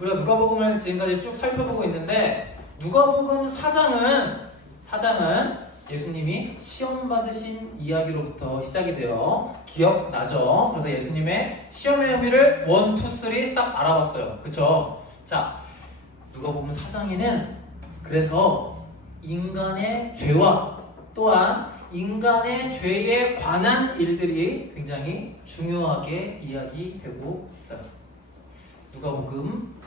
우리가 누가복음을 지금까지 쭉 살펴보고 있는데 누가복음 4장은 예수님이 시험 받으신 이야기로부터 시작이 돼요. 기억나죠? 그래서 예수님의 시험의 의미를 1, 2, 3 딱 알아봤어요. 그쵸? 자, 누가복음 4장에는 그래서 인간의 죄와 또한 인간의 죄에 관한 일들이 굉장히 중요하게 이야기되고 있어요. 누가복음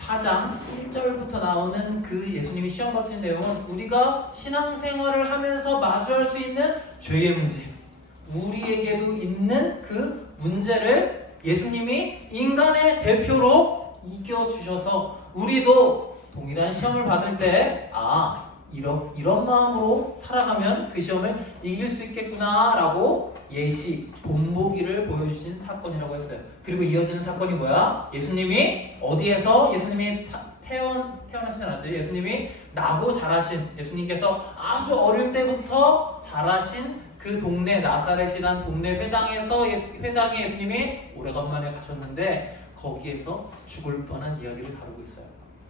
4장 1절부터 나오는 그 예수님이 시험 받으신 내용은 우리가 신앙생활을 하면서 마주할 수 있는 죄의 문제, 우리에게도 있는 그 문제를 예수님이 인간의 대표로 이겨주셔서 우리도 동일한 시험을 받을 때 이런 마음으로 살아가면 그 시험을 이길 수 있겠구나 라고 예시, 본보기를 보여주신 사건이라고 했어요. 그리고 이어지는 사건이 뭐야? 예수님이 어디에서 태어나시지 않았지? 예수님이 나고 자라신, 예수님께서 아주 어릴 때부터 자라신 그 동네 나사렛이란 동네 회당에 예수님이 오래간만에 가셨는데 거기에서 죽을 뻔한 이야기를 다루고 있어요.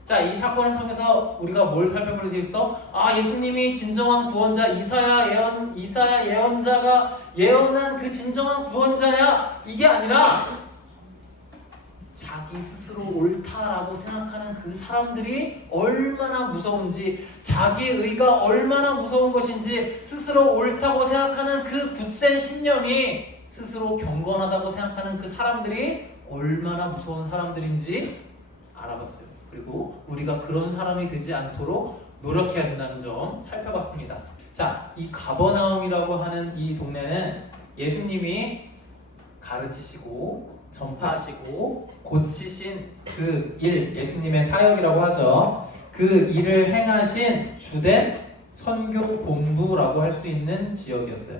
자, 이 사건을 통해서 우리가 뭘 살펴볼 수 있어? 예수님이 진정한 구원자, 이사야 예언자가 예언한 그 진정한 구원자야. 이게 아니라 자기 스스로 옳다라고 생각하는 그 사람들이 얼마나 무서운지, 자기의 의가 얼마나 무서운 것인지, 스스로 옳다고 생각하는 그 굳센 신념이 스스로 경건하다고 생각하는 그 사람들이 얼마나 무서운 사람들인지 알아봤어요. 그리고 우리가 그런 사람이 되지 않도록 노력해야 된다는 점 살펴봤습니다. 자, 이 가버나움이라고 하는 이 동네는 예수님이 가르치시고 전파하시고 고치신 그 일, 예수님의 사역이라고 하죠. 그 일을 행하신 주된 선교 본부라고 할 수 있는 지역이었어요.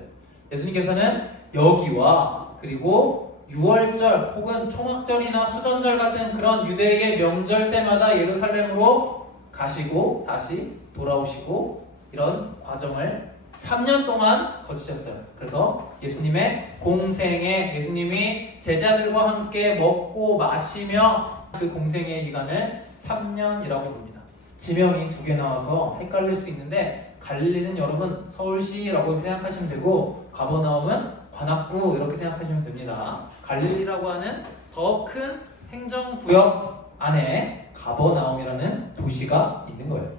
예수님께서는 여기와 그리고 6월절 혹은 총학절이나 수전절 같은 그런 유대의 명절 때마다 예루살렘으로 가시고 다시 돌아오시고 이런 과정을 3년 동안 거치셨어요. 그래서 예수님의 공생애, 예수님이 제자들과 함께 먹고 마시며 그 공생의 기간을 3년이라고 부릅니다. 지명이 2개 나와서 헷갈릴 수 있는데 갈릴리는 여러분 서울시라고 생각하시면 되고 가버나움은 관악구 이렇게 생각하시면 됩니다. 갈릴리라고 하는 더 큰 행정구역 안에 가버나움이라는 도시가 있는 거예요.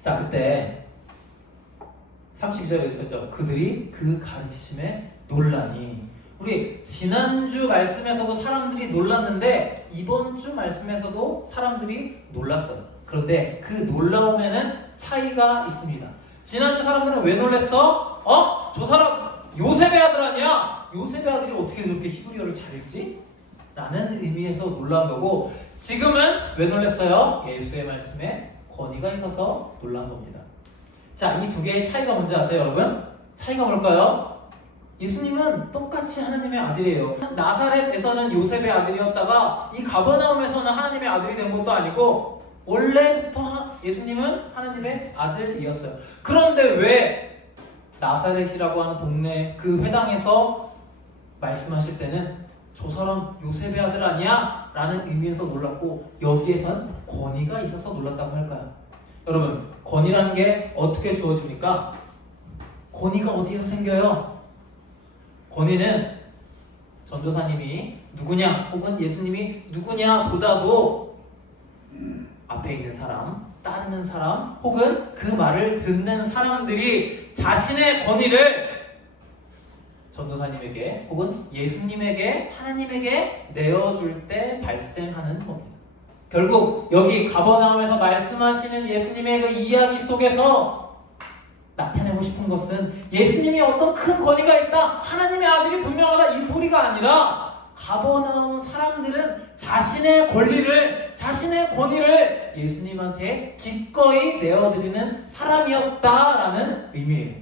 자, 그때 32절에 있었죠. 그들이 그 가르치심에 놀라니. 우리 지난주 말씀에서도 사람들이 놀랐는데 이번 주 말씀에서도 사람들이 놀랐어요. 그런데 그 놀라움에는 차이가 있습니다. 지난주 사람들은 왜 놀랬어? 저 사람 요셉의 아들 아니야? 요셉의 아들이 어떻게 그렇게 히브리어를 잘 읽지? 라는 의미에서 놀란 거고, 지금은 왜 놀랐어요? 예수의 말씀에 권위가 있어서 놀란 겁니다. 자, 이 두 개의 차이가 뭔지 아세요, 여러분? 차이가 뭘까요? 예수님은 똑같이 하나님의 아들이에요. 나사렛에서는 요셉의 아들이었다가 이 가버나움에서는 하나님의 아들이 된 것도 아니고 원래부터 예수님은 하나님의 아들이었어요. 그런데 왜 나사렛이라고 하는 동네 그 회당에서 말씀하실 때는 저 사람 요셉의 아들 아니야? 라는 의미에서 놀랐고 여기에선 권위가 있어서 놀랐다고 할까요? 여러분, 권위라는 게 어떻게 주어집니까? 권위가 어디에서 생겨요? 권위는 전도사님이 누구냐 혹은 예수님이 누구냐 보다도 앞에 있는 사람, 따르는 사람 혹은 그 말을 듣는 사람들이 자신의 권위를 전도사님에게 혹은 예수님에게, 하나님에게 내어줄 때 발생하는 겁니다. 결국 여기 가버나움에서 말씀하시는 예수님의 그 이야기 속에서 나타내고 싶은 것은 예수님이 어떤 큰 권위가 있다, 하나님의 아들이 분명하다 이 소리가 아니라 가버나움 사람들은 자신의 권리를, 자신의 권위를 예수님한테 기꺼이 내어드리는 사람이었다라는 의미예요.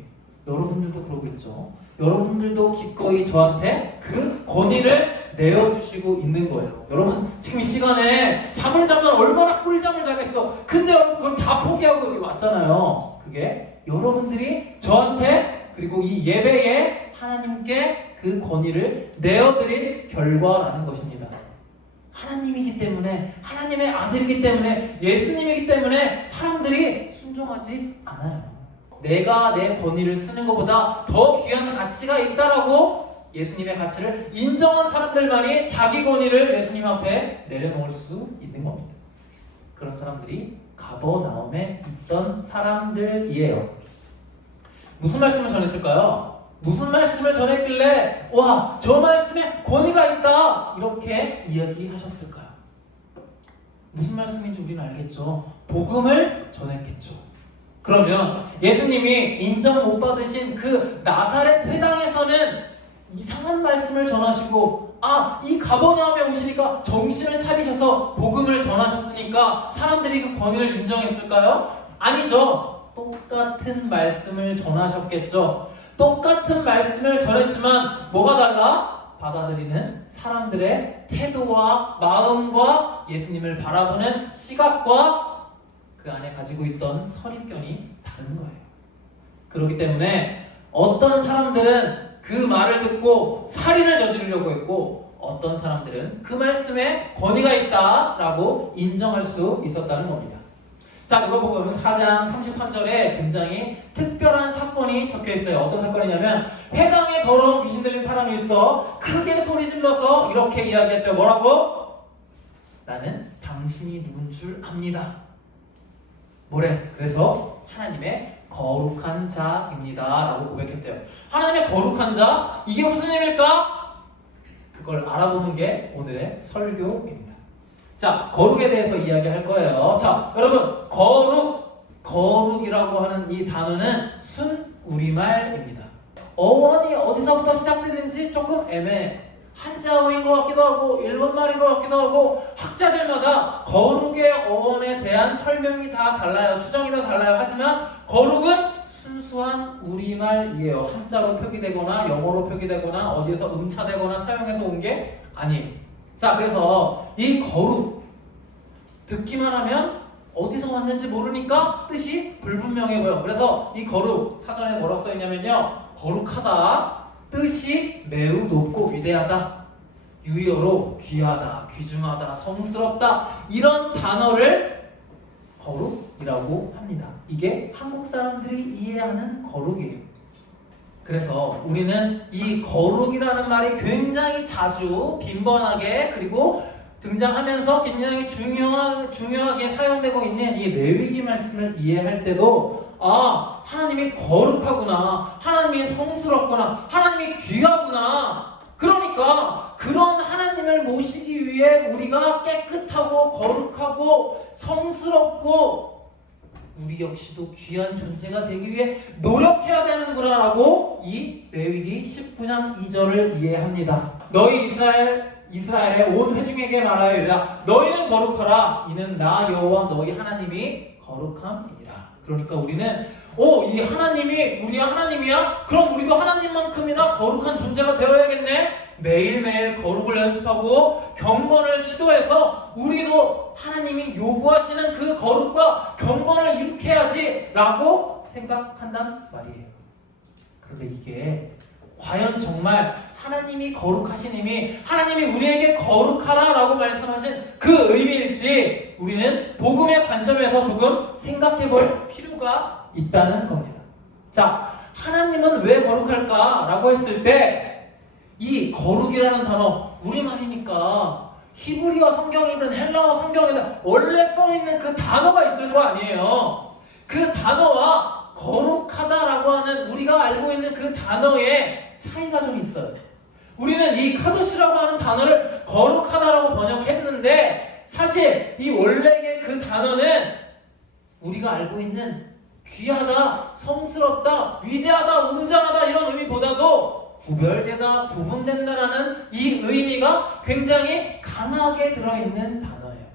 여러분들도 그러겠죠. 여러분들도 기꺼이 저한테 그 권위를 내어주시고 있는 거예요. 여러분 지금 이 시간에 잠을 자면 얼마나 꿀잠을 자겠어. 근데 여러분 그걸 다 포기하고 여기 왔잖아요. 그게 여러분들이 저한테 그리고 이 예배에 하나님께 그 권위를 내어드린 결과라는 것입니다. 하나님이기 때문에, 하나님의 아들이기 때문에, 예수님이기 때문에 사람들이 순종하지 않아요. 내가 내 권위를 쓰는 것보다 더 귀한 가치가 있다라고 예수님의 가치를 인정한 사람들만이 자기 권위를 예수님 앞에 내려놓을 수 있는 겁니다. 그런 사람들이 가버나움에 있던 사람들이에요. 무슨 말씀을 전했을까요? 무슨 말씀을 전했길래 와, 저 말씀에 권위가 있다 이렇게 이야기하셨을까요? 무슨 말씀인지 우리는 알겠죠. 복음을 전했겠죠. 그러면 예수님이 인정 못 받으신 그 나사렛 회당에서는 이상한 말씀을 전하시고, 이 가버나움에 오시니까 정신을 차리셔서 복음을 전하셨으니까 사람들이 그 권위를 인정했을까요? 아니죠. 똑같은 말씀을 전하셨겠죠. 똑같은 말씀을 전했지만 뭐가 달라? 받아들이는 사람들의 태도와 마음과 예수님을 바라보는 시각과 그 안에 가지고 있던 선입견이 다른 거예요. 그렇기 때문에 어떤 사람들은 그 말을 듣고 살인을 저지르려고 했고, 어떤 사람들은 그 말씀에 권위가 있다라고 인정할 수 있었다는 겁니다. 자, 누가복음 4장 33절에 굉장히 특별한 사건이 적혀 있어요. 어떤 사건이냐면 회당에 더러운 귀신 들린 사람이 있어 크게 소리 질러서 이렇게 이야기했대요. 뭐라고? 나는 당신이 누군 줄 압니다. 뭐래? 그래서 하나님의 거룩한 자입니다 라고 고백했대요. 하나님의 거룩한 자? 이게 무슨 의미일까? 그걸 알아보는 게 오늘의 설교입니다. 자, 거룩에 대해서 이야기할 거예요. 자, 여러분, 거룩이라고 하는 이 단어는 순우리말입니다. 어원이 어디서부터 시작됐는지 조금 애매해. 한자어인 것 같기도 하고 일본말인 것 같기도 하고, 학자들마다 거룩의 어원에 대한 설명이 다 달라요. 추정이 다 달라요. 하지만 거룩은 순수한 우리말이에요. 한자로 표기되거나 영어로 표기되거나 어디에서 음차되거나 차용해서 온 게 아니에요. 자, 그래서 이 거룩 듣기만 하면 어디서 왔는지 모르니까 뜻이 불분명해 보여. 그래서 이 거룩 사전에 뭐라고 써있냐면요, 거룩하다, 뜻이 매우 높고 위대하다, 유효로 귀하다, 귀중하다, 성스럽다, 이런 단어를 거룩이라고 합니다. 이게 한국 사람들이 이해하는 거룩이에요. 그래서 우리는 이 거룩이라는 말이 굉장히 자주 빈번하게 그리고 등장하면서 굉장히 중요하게 사용되고 있는 이 레위기 말씀을 이해할 때도 하나님이 거룩하구나, 하나님이 성스럽구나, 하나님이 귀하구나, 그러니까 그런 하나님을 모시기 위해 우리가 깨끗하고 거룩하고 성스럽고 우리 역시도 귀한 존재가 되기 위해 노력해야 되는구나라고 이 레위기 19장 2절을 이해합니다. 너희 이스라엘의 온 회중에게 말하여라. 너희는 거룩하라. 이는 나 여호와 너희 하나님이 거룩함이니라. 그러니까 우리는 이 하나님이 우리의 하나님이야? 그럼 우리도 하나님만큼이나 거룩한 존재가 되어야겠네. 매일매일 거룩을 연습하고 경건을 시도해서 우리도 하나님이 요구하시는 그 거룩과 경건을 이룩해야지 라고 생각한단 말이에요. 그런데 이게 과연 정말 하나님이 거룩하신 의미, 하나님이 우리에게 거룩하라 라고 말씀하신 그 의미일지 우리는 복음의 관점에서 조금 생각해 볼 필요가 있다는 겁니다. 자, 하나님은 왜 거룩할까? 라고 했을 때 이 거룩이라는 단어, 우리말이니까 히브리어 성경이든 헬라어 성경이든 원래 써있는 그 단어가 있을 거 아니에요. 그 단어와 거룩하다라고 하는 우리가 알고 있는 그 단어의 차이가 좀 있어요. 우리는 이 카도시라고 하는 단어를 거룩하다라고 번역했는데 사실 이 원래의 그 단어는 우리가 알고 있는 귀하다, 성스럽다, 위대하다, 웅장하다 이런 의미보다도 구별되다, 구분된다라는 이 의미가 굉장히 강하게 들어있는 단어예요.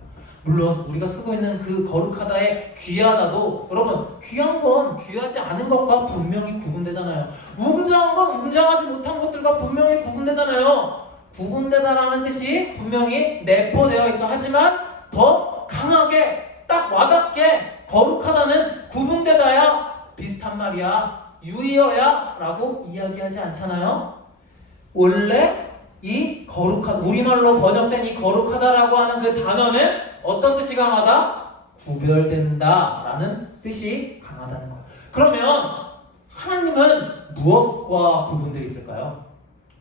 물론 우리가 쓰고 있는 그 거룩하다의 귀하다도 여러분, 귀한 건 귀하지 않은 것과 분명히 구분되잖아요. 웅장한 건 웅장하지 못한 것들과 분명히 구분되잖아요. 구분되다라는 뜻이 분명히 내포되어 있어. 하지만 더 강하게 딱 와닿게 거룩하다는 구분되다야 비슷한 말이야, 유의어야 라고 이야기하지 않잖아요. 원래 이 거룩한, 우리말로 번역된 이 거룩하다라고 하는 그 단어는 어떤 뜻이 강하다? 구별된다 라는 뜻이 강하다는 거예요. 그러면 하나님은 무엇과 구분되어 있을까요?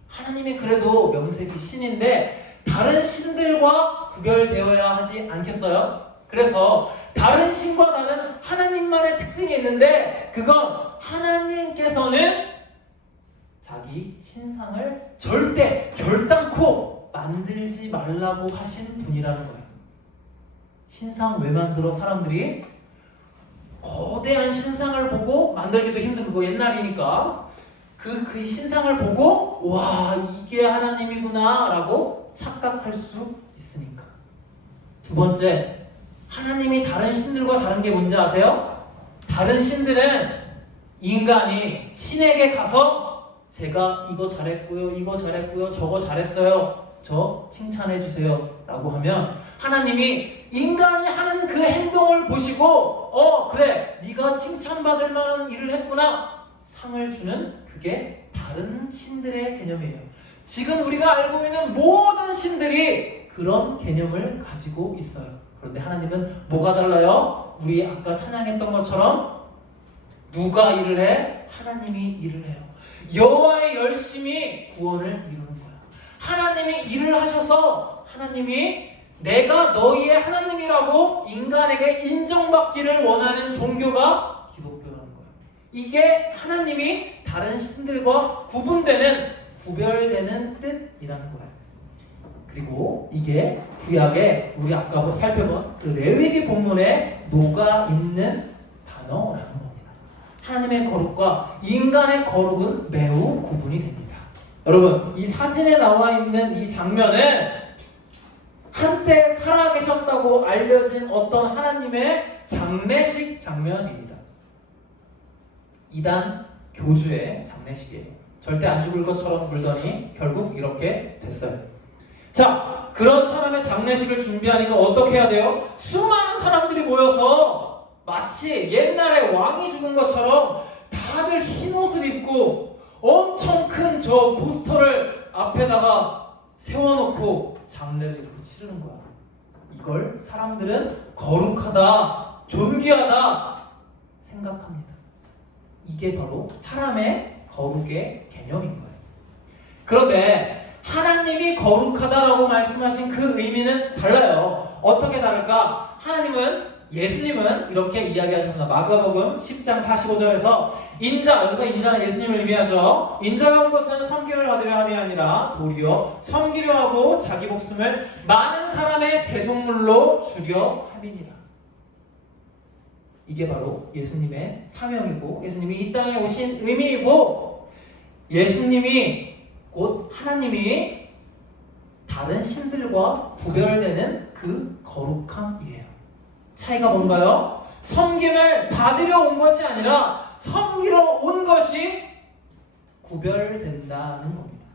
하나님이 그래도 명색이 신인데 다른 신들과 구별되어야 하지 않겠어요? 그래서 다른 신과 다른 하나님만의 특징이 있는데 그건 하나님께서는 자기 신상을 절대 결단코 만들지 말라고 하신 분이라는 거예요. 신상 왜 만들어? 사람들이 거대한 신상을 보고, 만들기도 힘든 그거 옛날이니까 그 신상을 보고 와 이게 하나님이구나 라고 착각할 수 있으니까. 두 번째, 하나님이 다른 신들과 다른 게 뭔지 아세요? 다른 신들은 인간이 신에게 가서 제가 이거 잘했고요, 이거 잘했고요, 저거 잘했어요, 저 칭찬해 주세요 라고 하면 하나님이 인간이 하는 그 행동을 보시고 그래 네가 칭찬받을 만한 일을 했구나 상을 주는, 그게 다른 신들의 개념이에요. 지금 우리가 알고 있는 모든 신들이 그런 개념을 가지고 있어요. 그런데 하나님은 뭐가 달라요? 우리 아까 찬양했던 것처럼 누가 일을 해? 하나님이 일을 해요. 여호와의 열심히 구원을 이루는 거야. 하나님이 일을 하셔서 하나님이 내가 너희의 하나님이라고 인간에게 인정받기를 원하는 종교가 기독교라는 거예요. 이게 하나님이 다른 신들과 구별되는 뜻이라는 거예요. 그리고 이게 구약에 우리 아까 살펴본 그 레위기 본문에 녹아있는 단어라는 겁니다. 하나님의 거룩과 인간의 거룩은 매우 구분이 됩니다. 여러분, 이 사진에 나와 있는 이 장면은 한때 살아계셨다고 알려진 어떤 하나님의 장례식 장면입니다. 이단 교주의 장례식이에요. 절대 안 죽을 것처럼 굴더니 결국 이렇게 됐어요. 자, 그런 사람의 장례식을 준비하니까 어떻게 해야 돼요? 수많은 사람들이 모여서 마치 옛날에 왕이 죽은 것처럼 다들 흰 옷을 입고 엄청 큰 저 포스터를 앞에다가 세워놓고 장례를 이렇게 치르는 거야. 이걸 사람들은 거룩하다, 존귀하다 생각합니다. 이게 바로 사람의 거룩의 개념인 거예요. 그런데 하나님이 거룩하다라고 말씀하신 그 의미는 달라요. 어떻게 다를까? 예수님은 이렇게 이야기하셨습니다. 마가복음 10장 45절에서 여기서 인자는 예수님을 의미하죠. 인자가 온 것은 섬김을 받으려 함이 아니라 도리어 섬기려 하고 자기 목숨을 많은 사람의 대속물로 주려 함이니라. 이게 바로 예수님의 사명이고 예수님이 이 땅에 오신 의미이고, 예수님이 곧 하나님이 다른 신들과 구별되는 그 거룩함이에요. 차이가 뭔가요? 섬김을 받으려 온 것이 아니라 섬기러 온 것이 구별된다는 겁니다.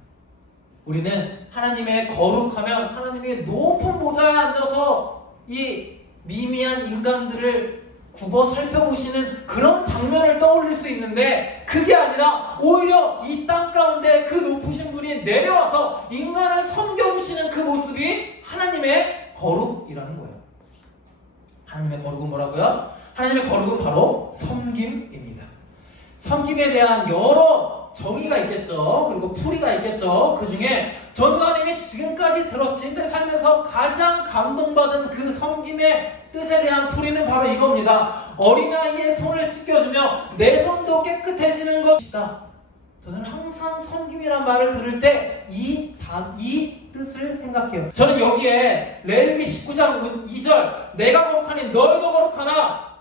우리는 하나님의 거룩하면 하나님의 높은 보좌에 앉아서 이 미미한 인간들을 굽어 살펴보시는 그런 장면을 떠올릴 수 있는데, 그게 아니라 오히려 이 땅 가운데 그 높으신 분이 내려와서 인간을 섬겨주시는 그 모습이 하나님의 거룩이라는 거예요. 하나님의 거룩은 뭐라고요? 하나님의 거룩은 바로 섬김입니다. 섬김에 대한 여러 정의가 있겠죠. 그리고 풀이가 있겠죠. 그 중에 전도사님이 지금까지 지금까지 살면서 가장 감동받은 그 섬김의 뜻에 대한 풀이는 바로 이겁니다. 어린아이의 손을 씻겨주며 내 손도 깨끗해지는 것이다. 저는 항상 섬김이란 말을 들을 때 이 뜻을 생각해요. 저는 여기에 레위기 19장 2절 내가 거룩하니 너희도 거룩하나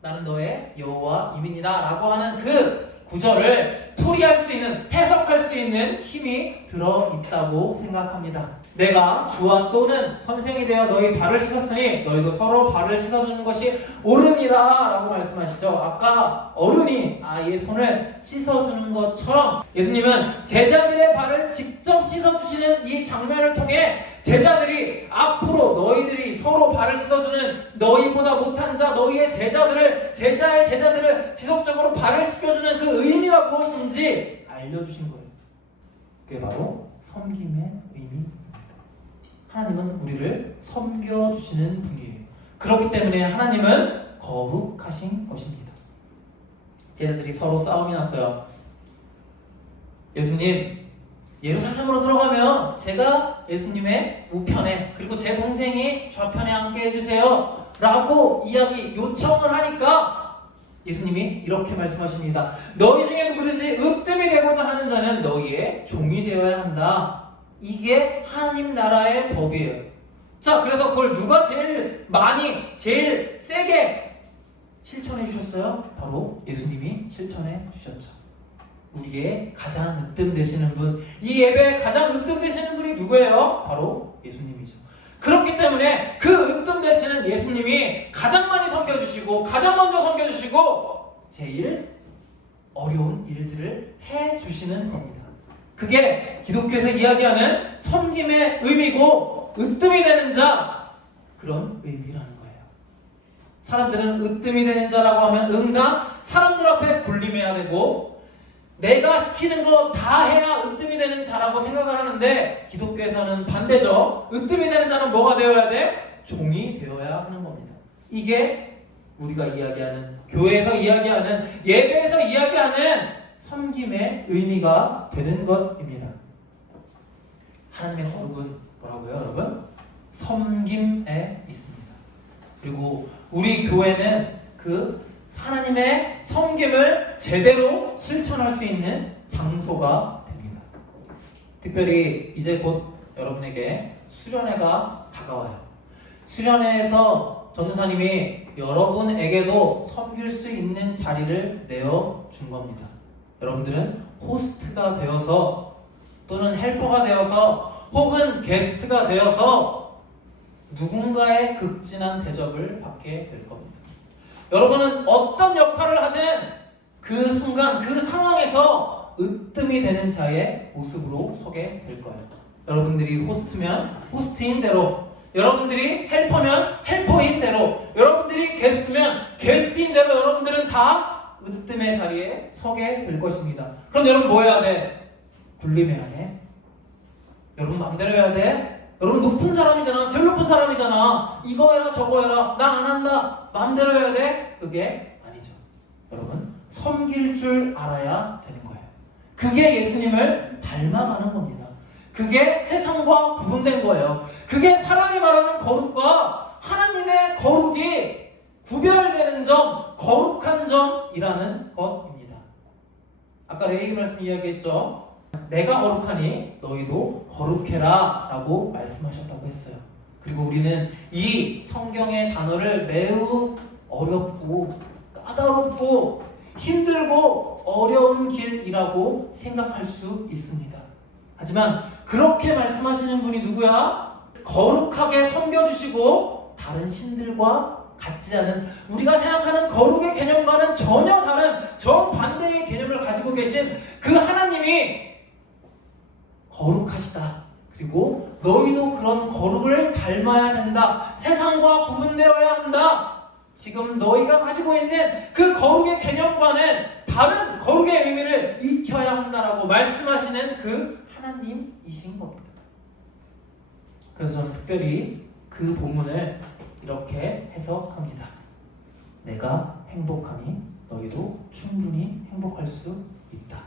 나는 너의 여호와 이민이라 라고 하는 그 구절을 풀이할 수 있는, 해석할 수 있는 힘이 들어있다고 생각합니다. 내가 주와 또는 선생이 되어 너희 발을 씻었으니 너희도 서로 발을 씻어주는 것이 옳으니라 라고 말씀하시죠. 아까 어른이 아이의 손을 씻어주는 것처럼 예수님은 제자들의 발을 직접 씻어주시는 이 장면을 통해 제자들이 앞으로 너희들이 서로 발을 씻어주는, 너희보다 못한 자 너희의 제자의 제자들을 지속적으로 발을 씻겨주는 그 의미가 무엇인지 알려주신 거예요. 그게 바로 섬김의 하나님은 우리를 섬겨주시는 분이에요. 그렇기 때문에 하나님은 거룩하신 것입니다. 제자들이 서로 싸움이 났어요. 예수님, 예루살렘으로 들어가면 제가 예수님의 우편에 그리고 제 동생이 좌편에 앉게 해주세요 라고 요청을 하니까 예수님이 이렇게 말씀하십니다. 너희 중에 누구든지 으뜸이 되고자 하는 자는 너희의 종이 되어야 한다. 이게 하나님 나라의 법이에요. 자, 그래서 그걸 누가 제일 많이 제일 세게 실천해 주셨어요? 바로 예수님이 실천해 주셨죠. 우리의 가장 으뜸 되시는 분, 이 예배에 가장 으뜸 되시는 분이 누구예요? 바로 예수님이죠. 그렇기 때문에 그 으뜸 되시는 예수님이 가장 많이 섬겨주시고 가장 먼저 섬겨주시고 제일 어려운 일들을 해주시는 겁니다. 그게 기독교에서 이야기하는 섬김의 의미고 으뜸이 되는 자, 그런 의미라는 거예요. 사람들은 으뜸이 되는 자라고 하면 응당 사람들 앞에 군림해야 되고 내가 시키는 거 다 해야 으뜸이 되는 자라고 생각을 하는데 기독교에서는 반대죠. 으뜸이 되는 자는 뭐가 되어야 돼? 종이 되어야 하는 겁니다. 이게 우리가 이야기하는, 교회에서 이야기하는, 예배에서 이야기하는 섬김의 의미가 되는 것입니다. 하나님의 거룩은 뭐라고요, 여러분? 섬김에 있습니다. 그리고 우리 교회는 그 하나님의 섬김을 제대로 실천할 수 있는 장소가 됩니다. 특별히 이제 곧 여러분에게 수련회가 다가와요. 수련회에서 전도사님이 여러분에게도 섬길 수 있는 자리를 내어준 겁니다. 여러분들은 호스트가 되어서 또는 헬퍼가 되어서 혹은 게스트가 되어서 누군가의 극진한 대접을 받게 될 겁니다. 여러분은 어떤 역할을 하든 그 순간 그 상황에서 으뜸이 되는 자의 모습으로 서게 될 거예요. 여러분들이 호스트면 호스트인 대로, 여러분들이 헬퍼면 헬퍼인 대로, 여러분들이 게스트면 게스트인 대로 여러분들은 다 으뜸의 자리에 서게 될 것입니다. 그럼 여러분 뭐 해야 돼? 군림해야 해? 여러분 마음대로 해야 돼? 여러분 높은 사람이잖아. 제일 높은 사람이잖아. 이거 해라 저거 해라. 나 안 한다. 마음대로 해야 돼? 그게 아니죠. 여러분 섬길 줄 알아야 되는 거예요. 그게 예수님을 닮아가는 겁니다. 그게 세상과 구분된 거예요. 그게 사람이 말하는 거룩과 하나님의 거룩이 구별되는 점, 거룩한 점이라는 것입니다. 아까 레위 말씀 이야기했죠. 내가 거룩하니 너희도 거룩해라 라고 말씀하셨다고 했어요. 그리고 우리는 이 성경의 단어를 매우 어렵고 까다롭고 힘들고 어려운 길이라고 생각할 수 있습니다. 하지만 그렇게 말씀하시는 분이 누구야? 거룩하게 섬겨주시고 다른 신들과 같지 않은, 우리가 생각하는 거룩의 개념과는 전혀 다른 정반대의 개념을 가지고 계신 그 하나님이 거룩하시다. 그리고 너희도 그런 거룩을 닮아야 된다. 세상과 구분되어야 한다. 지금 너희가 가지고 있는 그 거룩의 개념과는 다른 거룩의 의미를 익혀야 한다라고 말씀하시는 그 하나님이신 겁니다. 그래서 저는 특별히 그 본문을 이렇게 해석합니다. 내가 행복하니 너희도 충분히 행복할 수 있다.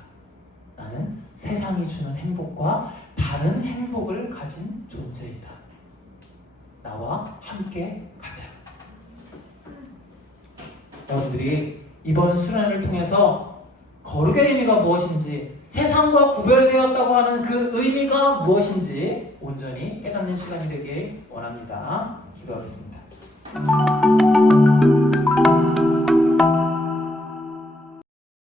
나는 세상이 주는 행복과 다른 행복을 가진 존재이다. 나와 함께 가자. 여러분들이 이번 수련을 통해서 거룩의 의미가 무엇인지, 세상과 구별되었다고 하는 그 의미가 무엇인지 온전히 깨닫는 시간이 되길 원합니다. 기도하겠습니다.